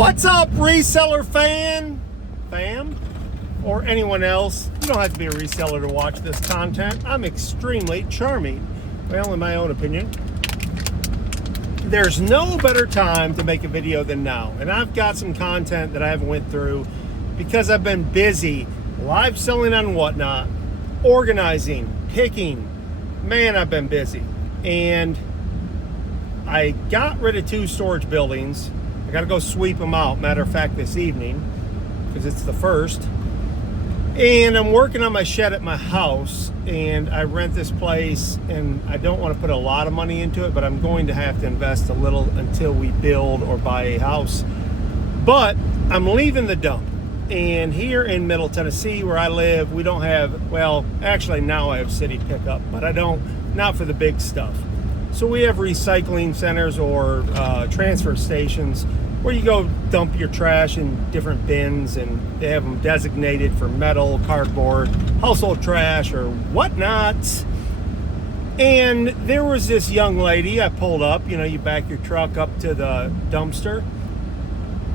What's up, reseller fam, or anyone else? You don't have to be a reseller to watch this content. I'm extremely charming. Well, in my own opinion. There's no better time to make a video than now. And I've got some content that I haven't went through because I've been busy live selling on Whatnot, organizing, picking. Man, I've been busy. And I got rid of 2 storage buildings. I got to go sweep them out, matter of fact, this evening, because it's the 1st. And I'm working on my shed at my house, and I rent this place, and I don't want to put a lot of money into it, but I'm going to have to invest a little until we build or buy a house. But I'm leaving the dump. And here in Middle Tennessee, where I live, we don't have, well, actually now I have city pickup, but I don't, not for the big stuff. So we have recycling centers or transfer stations where you go dump your trash in different bins, and they have them designated for metal, cardboard, household trash, or whatnot. And there was this young lady, I pulled up, you know, you back your truck up to the dumpster,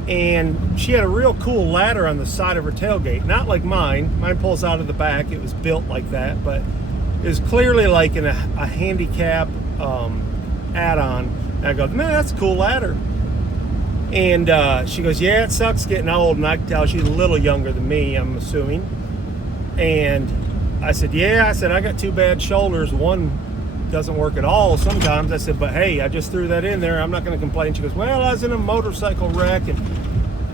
and she had a real cool ladder on the side of her tailgate. Not like mine. Mine pulls out of the back. It was built like that, but it was clearly like in a handicap add-on. And I go, man, that's a cool ladder. And she goes, yeah, it sucks getting old. And I can tell she's a little younger than me, I'm assuming. And I said, yeah, I got 2 bad shoulders. One doesn't work at all sometimes. I said, but hey, I just threw that in there. I'm not going to complain. She goes, well, I was in a motorcycle wreck.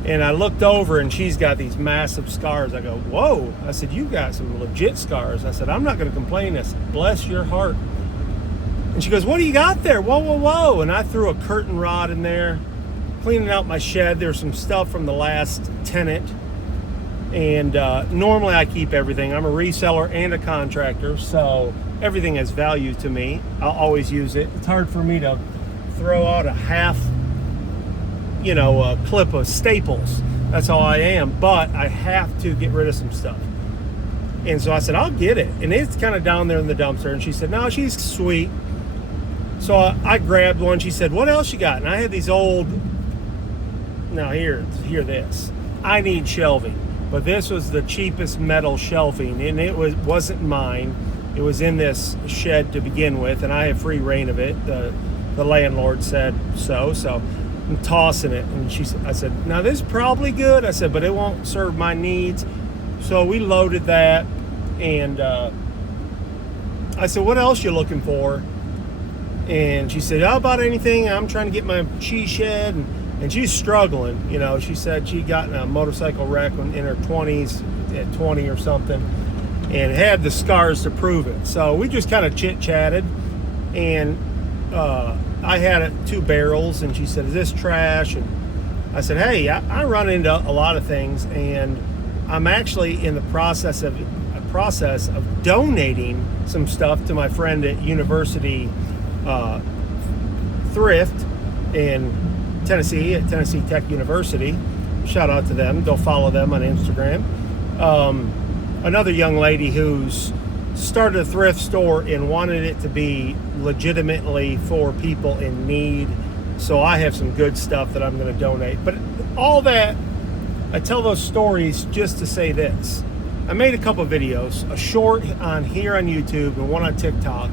And I looked over, and she's got these massive scars. I go, whoa. I said, you got some legit scars. I said, I'm not going to complain. I said, bless your heart. And she goes, what do you got there? Whoa, whoa, whoa. And I threw a curtain rod in there, cleaning out my shed. There's some stuff from the last tenant. And normally I keep everything. I'm a reseller and a contractor, so everything has value to me. I'll always use it. It's hard for me to throw out a half, a clip of staples. That's how I am. But I have to get rid of some stuff. And so I said, I'll get it. And it's kind of down there in the dumpster. And she said, no, she's sweet. So I grabbed one. She said, what else you got? And I had these old, now hear this. I need shelving. But this was the cheapest metal shelving. And it wasn't mine. It was in this shed to begin with. And I have free reign of it. The landlord said so. So I'm tossing it. And I said, now this is probably good. I said, but it won't serve my needs. So we loaded that. And I said, what else you looking for? And she said, how about anything? I'm trying to get my cheese shed. And she's struggling. She said she got in a motorcycle wreck in her 20s, at 20 or something, and had the scars to prove it. So we just kind of chit-chatted. And I had 2 barrels. And she said, is this trash? And I said, hey, I run into a lot of things. And I'm actually in the process of donating some stuff to my friend at University Thrift in Tennessee, at Tennessee Tech University. Shout out to them. Go follow them on Instagram. Another young lady who's started a thrift store and wanted it to be legitimately for people in need. So I have some good stuff that I'm going to donate. But all that, I tell those stories just to say this. I made a couple videos, a short here on YouTube and one on TikTok,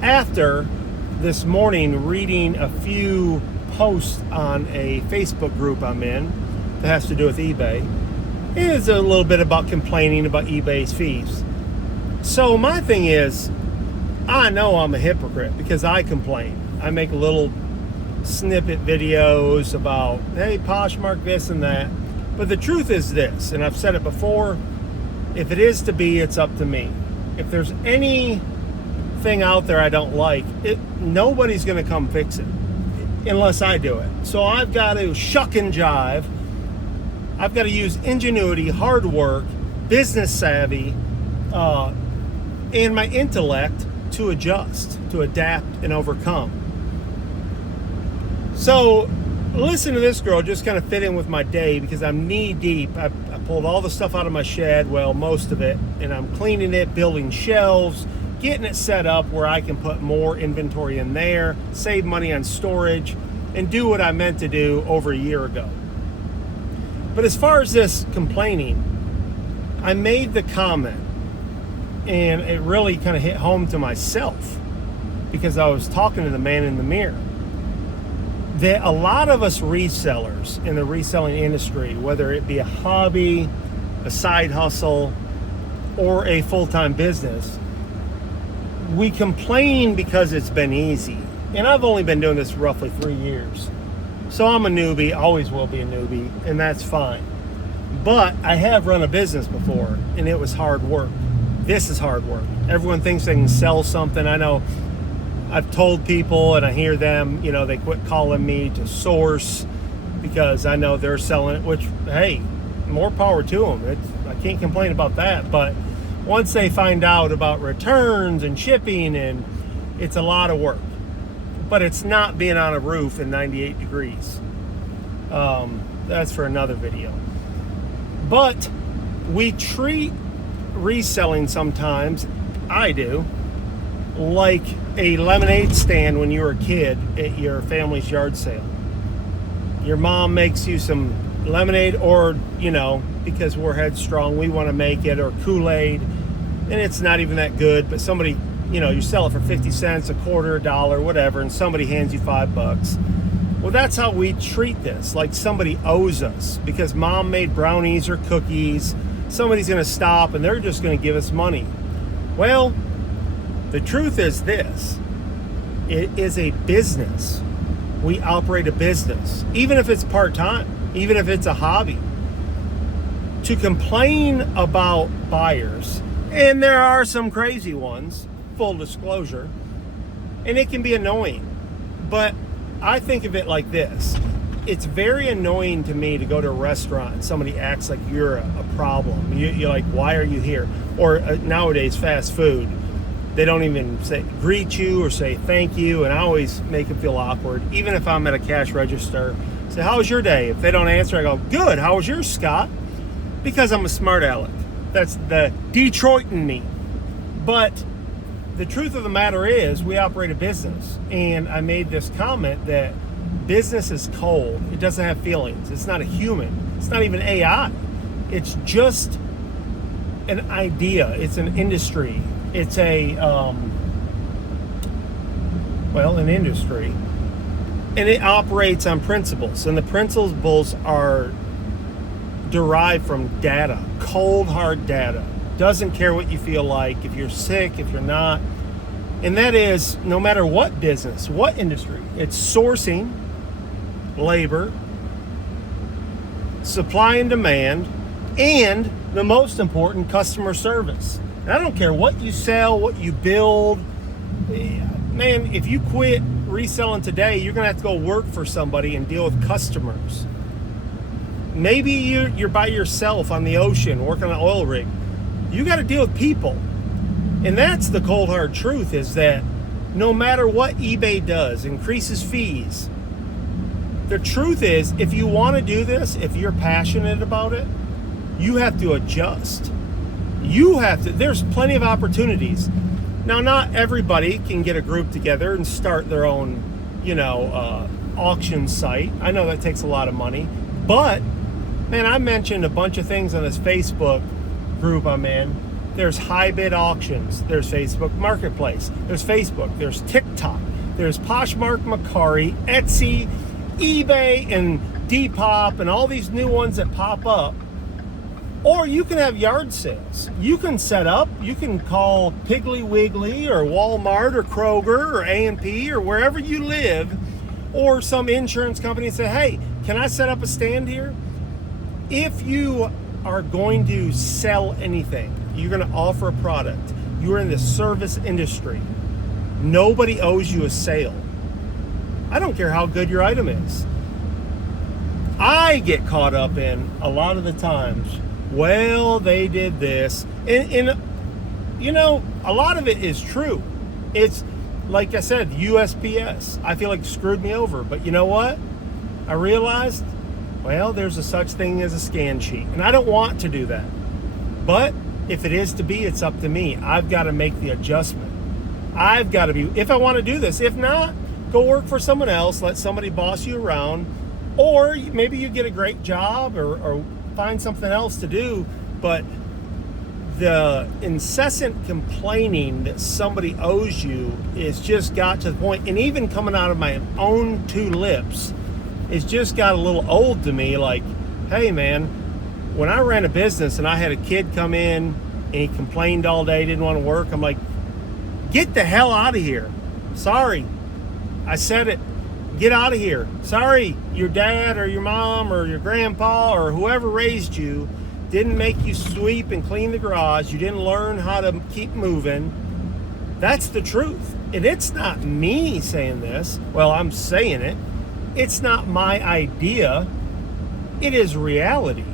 after this morning reading a few posts on a Facebook group I'm in that has to do with eBay. It's a little bit about complaining about eBay's fees. So my thing is, I know I'm a hypocrite because I complain. I make little snippet videos about, hey, Poshmark this and that. But the truth is this, and I've said it before, if it is to be, it's up to me. If there's anything out there I don't like, nobody's going to come fix it unless I do it. So I've got to shuck and jive. I've got to use ingenuity, hard work, business savvy, and my intellect to adjust, to adapt, and overcome. So listen to this girl just kind of fit in with my day because I'm knee deep. I pulled all the stuff out of my shed, well, most of it, and I'm cleaning it, building shelves, getting it set up where I can put more inventory in there, save money on storage, and do what I meant to do over a year ago. But as far as this complaining, I made the comment, and it really kind of hit home to myself because I was talking to the man in the mirror. That a lot of us resellers in the reselling industry, whether it be a hobby, a side hustle, or a full-time business, we complain because it's been easy. And I've only been doing this roughly 3 years. So I'm a newbie, always will be a newbie, and that's fine. But I have run a business before, and it was hard work. This is hard work. Everyone thinks they can sell something. I know I've told people, and I hear them, they quit calling me to source because I know they're selling it, which, hey, more power to them. I can't complain about that. But once they find out about returns and shipping, and it's a lot of work. But it's not being on a roof in 98 degrees. That's for another video. But we treat reselling sometimes, I do, like a lemonade stand when you were a kid at your family's yard sale. Your mom makes you some lemonade, or, because we're headstrong, we want to make it, or Kool-Aid, and it's not even that good, but somebody, you sell it for 50 cents, a quarter, $1, whatever, and somebody hands you $5. Well, that's how we treat this, like somebody owes us because mom made brownies or cookies. Somebody's going to stop and they're just going to give us money. Well, the truth is this: it is a business. We operate a business, even if it's part-time, even if it's a hobby. To complain about buyers, and there are some crazy ones, full disclosure, and it can be annoying, but I think of it like this. It's very annoying to me to go to a restaurant and somebody acts like you're a problem. You're like, why are you here? Or nowadays, fast food, they don't even greet you or say thank you, and I always make them feel awkward. Even if I'm at a cash register, say, how was your day? If they don't answer, I go, good, how was yours, Scott? Because I'm a smart aleck. That's the Detroit in me. But the truth of the matter is, we operate a business, and I made this comment that business is cold. It doesn't have feelings. It's not a human. It's not even AI. It's just an idea. It's an industry. It's an industry, and it operates on principles, and the principles are derived from data, cold, hard data. Doesn't care what you feel like, if you're sick, if you're not. And that is, no matter what business, what industry, it's sourcing, labor, supply and demand, and the most important, customer service. And I don't care what you sell, what you build. Man, if you quit reselling today, you're going to have to go work for somebody and deal with customers. Maybe you're by yourself on the ocean working on an oil rig. You got to deal with people. And that's the cold hard truth, is that no matter what eBay does, increases fees, the truth is, if you want to do this, if you're passionate about it, you have to adjust. There's plenty of opportunities. Now, not everybody can get a group together and start their own, auction site. I know that takes a lot of money, but man, I mentioned a bunch of things on this Facebook group I'm in. There's high bid auctions. There's Facebook Marketplace. There's Facebook. There's TikTok. There's Poshmark, Macari, Etsy, eBay, and Depop, and all these new ones that pop up. Or you can have yard sales. You can set up. You can call Piggly Wiggly or Walmart or Kroger or A&P or wherever you live, or some insurance company, and say, hey, can I set up a stand here? If you are going to sell anything, you're going to offer a product, you're in the service industry, nobody owes you a sale. I don't care how good your item is. I get caught up in, a lot of the times, well, they did this. And a lot of it is true. It's, like I said, USPS. I feel like screwed me over. But you know what? I realized, well, there's a such thing as a scan sheet. And I don't want to do that. But if it is to be, it's up to me. I've got to make the adjustment. I've got to be, if I want to do this. If not, go work for someone else. Let somebody boss you around. Or maybe you get a great job or find something else to do, but the incessant complaining that somebody owes you is just got to the point, and even coming out of my own two lips, it's just got a little old to me. Like, hey man, when I ran a business and I had a kid come in and he complained all day, didn't want to work, I'm like, get the hell out of here. Sorry, I said it. Get out of here. Sorry, your dad or your mom or your grandpa or whoever raised you didn't make you sweep and clean the garage. You didn't learn how to keep moving. That's the truth. And it's not me saying this. Well, I'm saying it. It's not my idea. It is reality.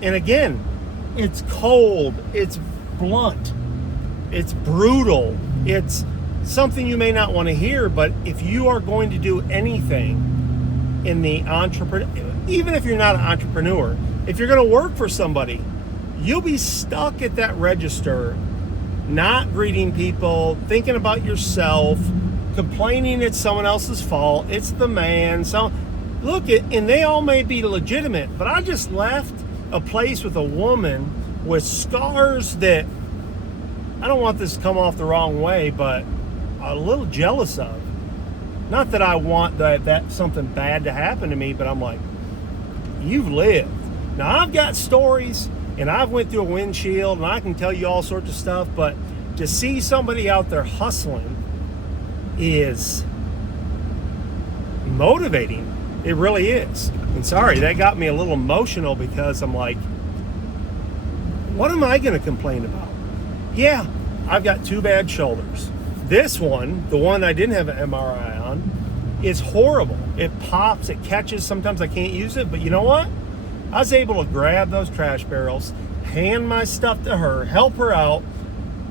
And again, it's cold. It's blunt. It's brutal. It's something you may not want to hear, but if you are going to do anything in the entrepreneur, even if you're not an entrepreneur, if you're going to work for somebody, you'll be stuck at that register, not greeting people, thinking about yourself, complaining it's someone else's fault, it's the man. So look, and they all may be legitimate, but I just left a place with a woman with scars that, I don't want this to come off the wrong way, but a little jealous of. Not that I want that something bad to happen to me, but I'm like, you've lived. Now I've got stories and I've went through a windshield and I can tell you all sorts of stuff, but to see somebody out there hustling is motivating. It really is. And sorry, that got me a little emotional because I'm like, what am I going to complain about? Yeah, I've got two bad shoulders. This one, the one I didn't have an MRI on, is horrible. It pops, it catches. Sometimes I can't use it, but you know what? I was able to grab those trash barrels, hand my stuff to her, help her out.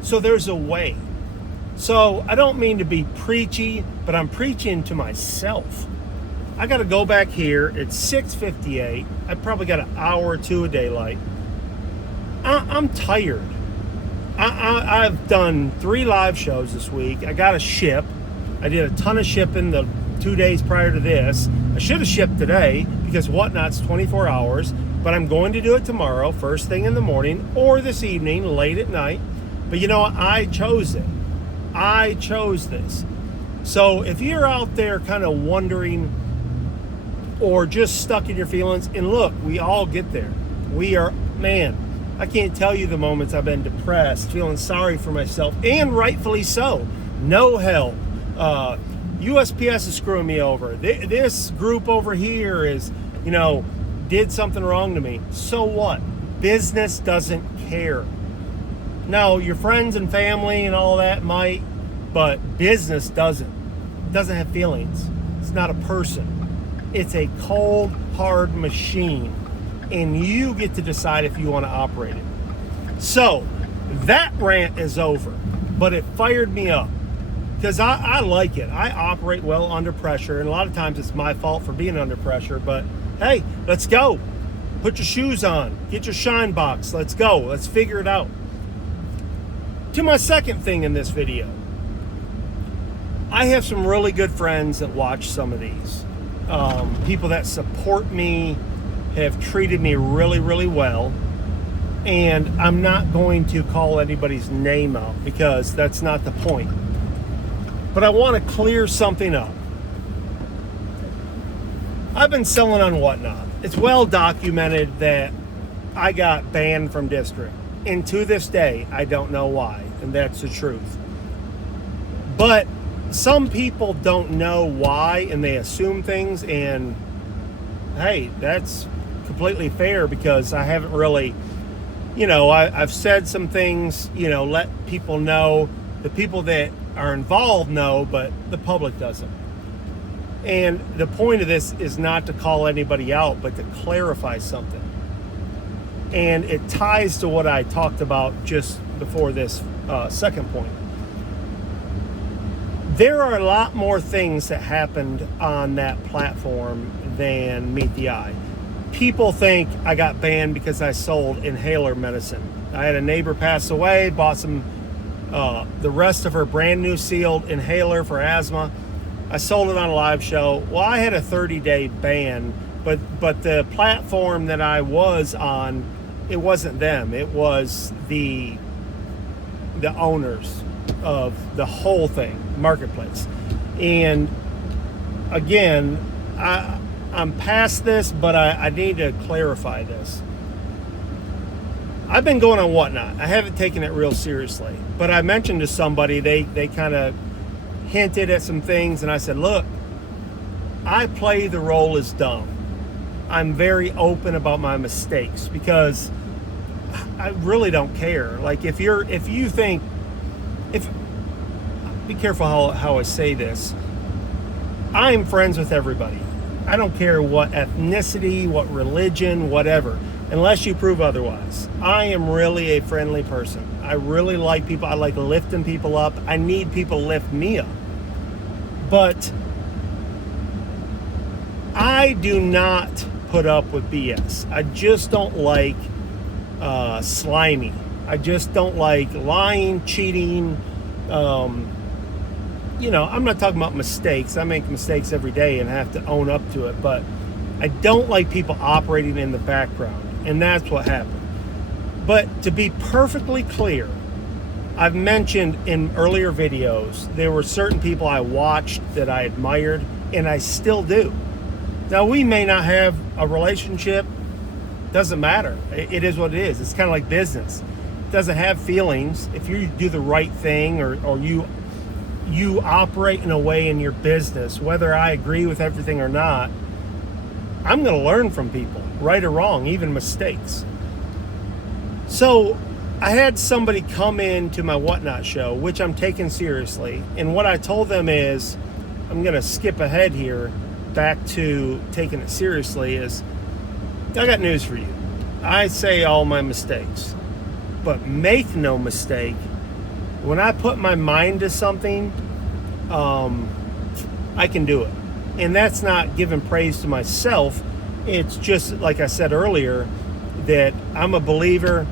So there's a way. So I don't mean to be preachy, but I'm preaching to myself. I got to go back here. It's 6:58. I probably got an hour or two of daylight. I'm tired. I've done 3 live shows this week. I got to ship. I did a ton of shipping the 2 days prior to this. I should have shipped today because Whatnot's 24 hours, but I'm going to do it tomorrow, first thing in the morning, or this evening, late at night. But you know what? I chose it. I chose this. So if you're out there kind of wondering or just stuck in your feelings, and look, we all get there. We are, man, I can't tell you the moments I've been depressed, feeling sorry for myself, and rightfully so. No help. USPS is screwing me over. This group over here is, did something wrong to me. So what? Business doesn't care. Now, your friends and family and all that might, but business doesn't. It doesn't have feelings. It's not a person. It's a cold, hard machine. And you get to decide if you want to operate it. So, that rant is over. But it fired me up. Because I like it. I operate well under pressure. And a lot of times it's my fault for being under pressure. But, hey, let's go. Put your shoes on. Get your shine box. Let's go. Let's figure it out. To my second thing in this video. I have some really good friends that watch some of these. People that support me, have treated me really, really well. And I'm not going to call anybody's name out because that's not the point. But I want to clear something up. I've been selling on Whatnot. It's well documented that I got banned from district. And to this day, I don't know why. And that's the truth. But some people don't know why and they assume things. And hey, that's completely fair because I haven't really, I've said some things, let people know. The people that are involved know, but the public doesn't. And the point of this is not to call anybody out, but to clarify something. And it ties to what I talked about just before this second point. There are a lot more things that happened on that platform than meet the eye. People think I got banned because I sold inhaler medicine. I had a neighbor pass away, bought some the rest of her brand new sealed inhaler for asthma, I sold it on a live show. Well, I had a 30-day ban, but the platform that I was on, it wasn't them. It was the owners of the whole thing, marketplace. And again, I'm past this, but I need to clarify this. I've been going on Whatnot. I haven't taken it real seriously, but I mentioned to somebody, they kind of hinted at some things, and I said, look, I play the role as dumb. I'm very open about my mistakes because I really don't care. Like if you think, be careful how I say this. I'm friends with everybody. I don't care what ethnicity, what religion, whatever, unless you prove otherwise. I am really a friendly person. I really like people. I like lifting people up. I need people to lift me up. But I do not put up with BS. I just don't like slimy. I just don't like lying, cheating. I'm not talking about mistakes. I make mistakes every day and have to own up to it. But I don't like people operating in the background. And that's what happened. But to be perfectly clear, I've mentioned in earlier videos, there were certain people I watched that I admired, and I still do. Now, we may not have a relationship. Doesn't matter. It is what it is. It's kind of like business. It doesn't have feelings. If you do the right thing or you operate in a way in your business, whether I agree with everything or not, I'm going to learn from people, right or wrong, even mistakes. So I had somebody come into my Whatnot show, which I'm taking seriously. And what I told them is, I'm going to skip ahead here back to taking it seriously, is I got news for you. I say all my mistakes, but make no mistake, when I put my mind to something, I can do it. And that's not giving praise to myself. It's just, like I said earlier, that I'm a believer.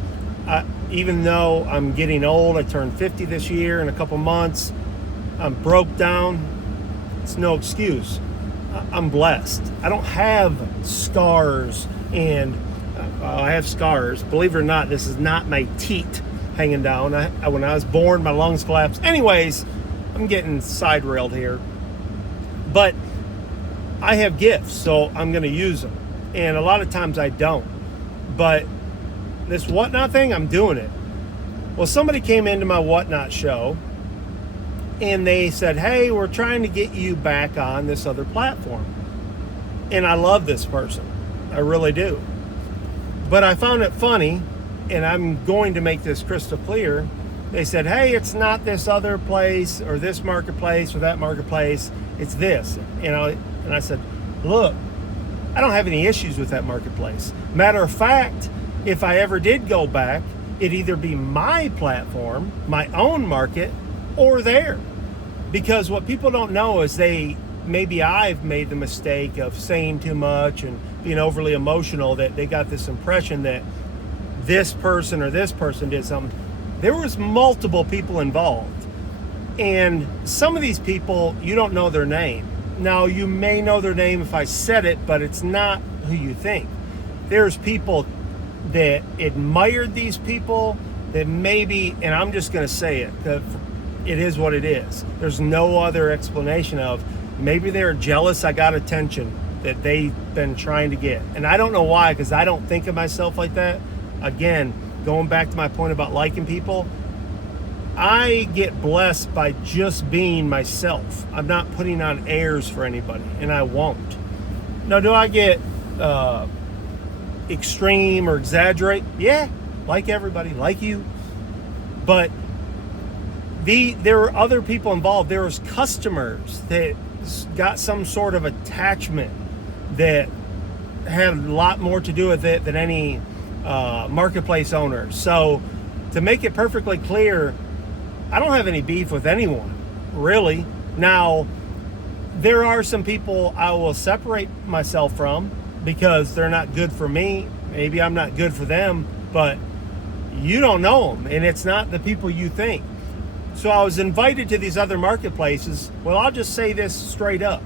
Even though I'm getting old, I turned 50 this year in a couple months, I'm broke down. It's no excuse. I'm blessed. I don't have scars, and I have scars. Believe it or not, this is not my teat hanging down. When I was born, my lungs collapsed. Anyways, I'm getting side railed here. But I have gifts, so I'm going to use them. And a lot of times I don't. But this Whatnot thing, I'm doing it. Well, somebody came into my Whatnot show, and they said, hey, we're trying to get you back on this other platform. And I love this person. I really do. But I found it funny, and I'm going to make this crystal clear. They said, hey, it's not this other place or this marketplace or that marketplace. It's this. And I said, look, I don't have any issues with that marketplace. Matter of fact, if I ever did go back, it'd either be my platform, my own market, or there. Because what people don't know is maybe I've made the mistake of saying too much and being overly emotional, that they got this impression that this person or this person did something. There was multiple people involved. And some of these people, you don't know their name. Now, you may know their name if I said it, but it's not who you think. There's people that admired these people that maybe, and I'm just going to say it, that it is what it is. There's no other explanation of, maybe they're jealous I got attention that they've been trying to get. And I don't know why, because I don't think of myself like that. Again, going back to my point about liking people, I get blessed by just being myself. I'm not putting on airs for anybody, and I won't. Now, do I get extreme or exaggerate? Yeah, like everybody, like you. But there were other people involved. There was customers that got some sort of attachment that had a lot more to do with it than any marketplace owner. So to make it perfectly clear, I don't have any beef with anyone, really. Now, there are some people I will separate myself from because they're not good for me. Maybe I'm not good for them, but you don't know them, and it's not the people you think. So I was invited to these other marketplaces. Well, I'll just say this straight up.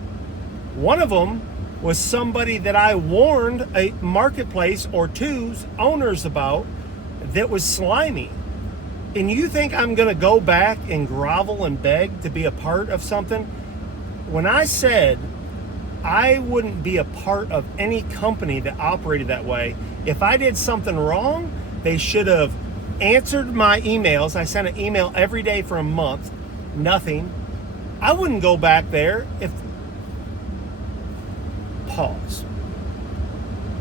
One of them was somebody that I warned a marketplace or two's owners about that was slimy. And you think I'm going to go back and grovel and beg to be a part of something? When I said I wouldn't be a part of any company that operated that way, if I did something wrong, they should have answered my emails. I sent an email every day for a month, nothing. I wouldn't go back there if... Pause.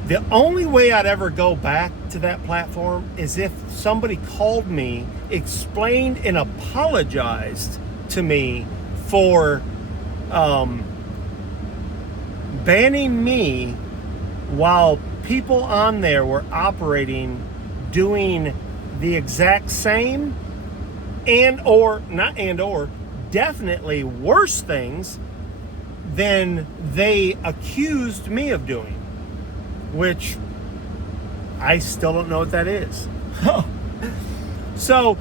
The only way I'd ever go back to that platform is if somebody called me, explained and apologized to me for banning me while people on there were operating, doing the exact same definitely worse things than they accused me of doing, which I still don't know what that is. So,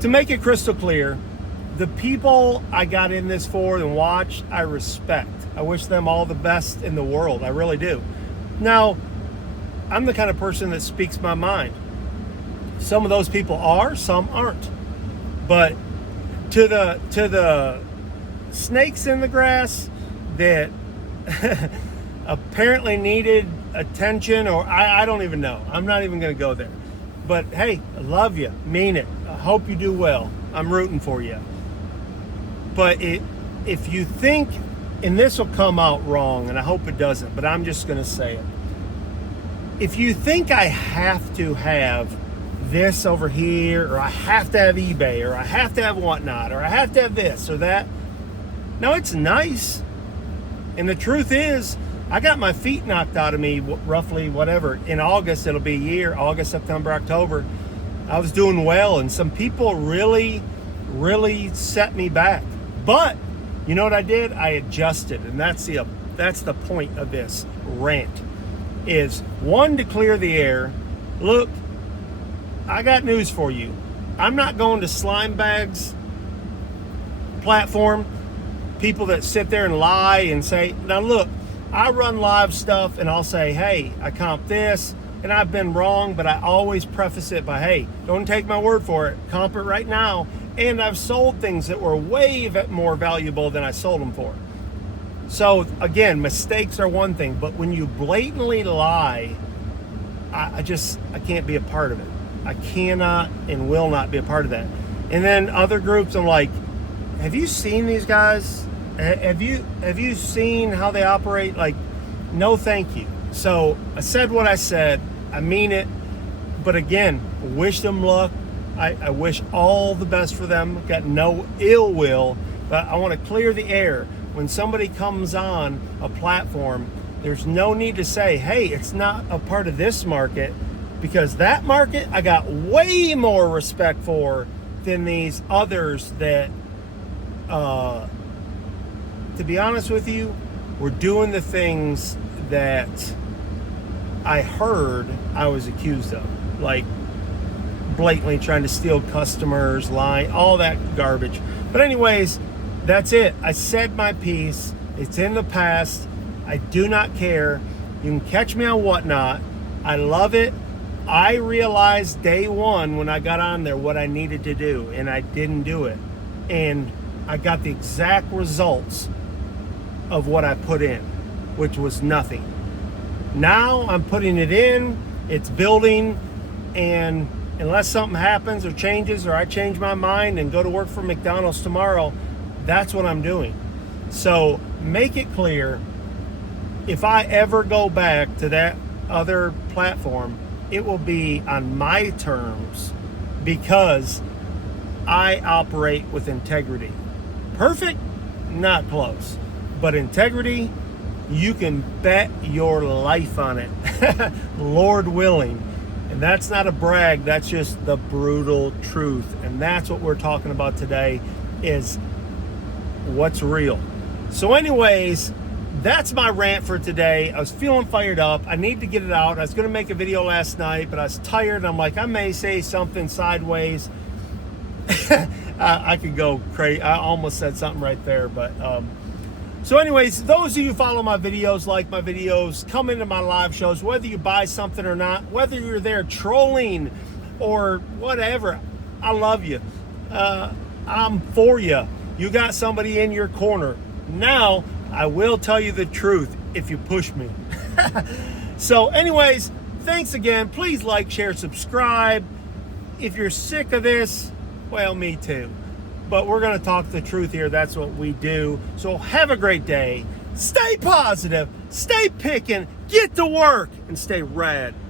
to make it crystal clear, the people I got in this for and watched, I respect. I wish them all the best in the world. I really do. Now, I'm the kind of person that speaks my mind. Some of those people are, some aren't. But to the snakes in the grass that apparently needed attention, or I don't even know. I'm not even going to go there. But hey, I love you, mean it. I hope you do well. I'm rooting for you. But if you think, and this will come out wrong, and I hope it doesn't, but I'm just going to say it. If you think I have to have this over here, or I have to have eBay, or I have to have whatnot, or I have to have this or that, no, it's nice. And the truth is, I got my feet knocked out of me roughly, whatever, in August. It'll be a year, August, September, October. I was doing well, and some people really set me back. But you know what I did? I adjusted, and that's the point of this rant. Is one, to clear the air. Look, I got news for you. I'm not going to Slime Bags platform. People that sit there and lie and say, now look, I run live stuff and I'll say, hey, I comp this and I've been wrong, but I always preface it by, hey, don't take my word for it. Comp it right now. And I've sold things that were way more valuable than I sold them for. So again, mistakes are one thing, but when you blatantly lie, I can't be a part of it. I cannot and will not be a part of that. And then other groups, I'm like, have you seen these guys? Have you seen how they operate? Like, no, thank you. So I said what I said. I mean it. But again, wish them luck. I wish all the best for them. Got no ill will, but I want to clear the air. When somebody comes on a platform, there's no need to say, hey, it's not a part of this market, because that market I got way more respect for than these others that, to be honest with you, were doing the things that I heard I was accused of. Like blatantly trying to steal customers, lying, all that garbage. But anyways, that's it. I said my piece. It's in the past. I do not care. You can catch me on Whatnot. I love it. I realized day one when I got on there what I needed to do, and I didn't do it. And I got the exact results of what I put in, which was nothing. Now I'm putting it in, it's building, and unless something happens or changes, or I change my mind and go to work for McDonald's tomorrow, that's what I'm doing. So make it clear, if I ever go back to that other platform, it will be on my terms, because I operate with integrity. Perfect? Not close. But integrity, you can bet your life on it. Lord willing. And that's not a brag, that's just the brutal truth. And that's what we're talking about today, is what's real. So anyways, that's my rant for today. I was feeling fired up. I need to get it out. I was going to make a video last night, but I was tired. I'm like, I may say something sideways. I could go crazy. I almost said something right there, but so anyways, those of you who follow my videos, like my videos, come into my live shows, whether you buy something or not, whether you're there trolling or whatever, I love you. I'm for you. You got somebody in your corner. Now, I will tell you the truth if you push me. So anyways, thanks again. Please like, share, subscribe. If you're sick of this, well, me too. But we're going to talk the truth here. That's what we do. So have a great day. Stay positive. Stay picking. Get to work. And stay rad.